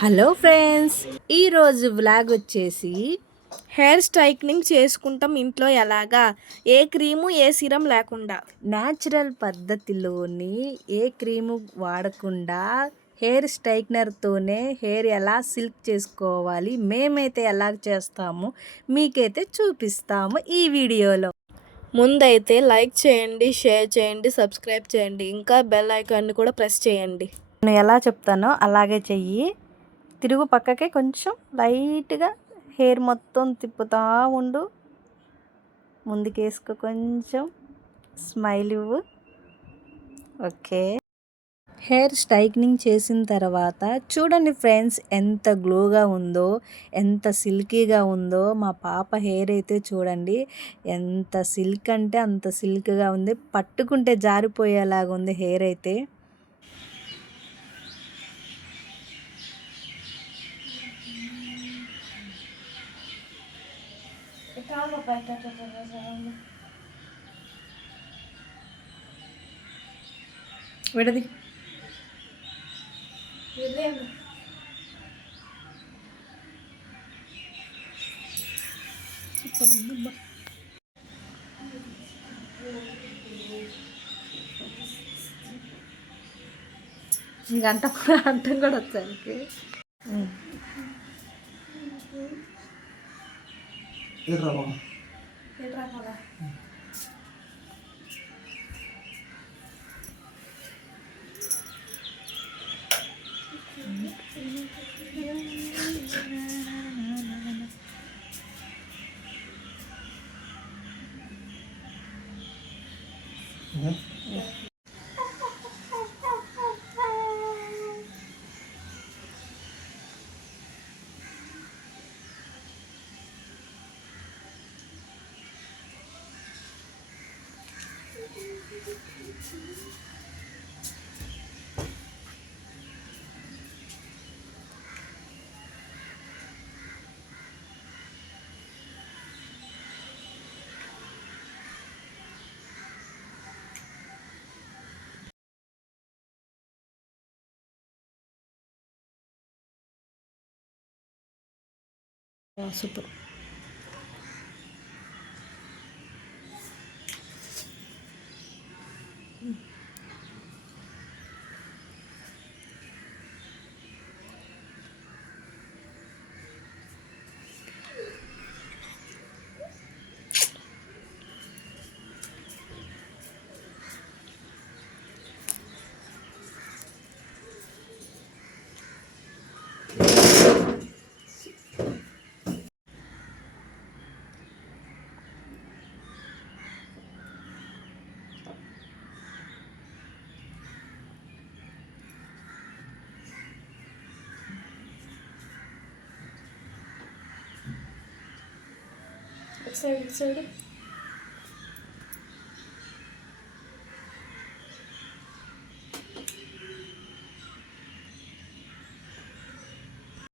Hello friends, ఈరోజు వ్లాగ్ వచ్చేసి hair straightening చేసుకుంటాం ఇంట్లో. ఎలాగా? ఏ క్రీము ఏ సిరం లేకుండా న్యాచురల్ పద్ధతిలోని ఏ క్రీము వాడకుండా హెయిర్ స్ట్రైట్నర్తోనే హెయిర్ ఎలా సిల్క్ చేసుకోవాలి, మేమైతే ఎలా చేస్తాము మీకైతే చూపిస్తాము ఈ వీడియోలో. ముందైతే లైక్ చేయండి, షేర్ చేయండి, సబ్స్క్రైబ్ చేయండి, ఇంకా బెల్ ఐకాన్ని కూడా ప్రెస్ చేయండి. నేను ఎలా చెప్తానో అలాగే చెయ్యి. తిరుగు పక్కకే కొంచెం లైట్గా హెయిర్ మొత్తం తిప్పుతూ ఉండు. ముందుకేసుకో, కొంచెం స్మైల్ ఇవ్వు. ఓకే, హెయిర్ స్ట్రైట్నింగ్ చేసిన తర్వాత చూడండి ఫ్రెండ్స్, ఎంత గ్లోగా ఉందో, ఎంత సిల్కీగా ఉందో. మా పాప హెయిర్ అయితే చూడండి, ఎంత సిల్క్ అంటే అంత సిల్క్గా ఉంది. పట్టుకుంటే జారిపోయేలాగా ఉంది హెయిర్ అయితే. విడది గంట అంటం కూడా వచ్చానికి. సూపర్. ఇటు సైడ్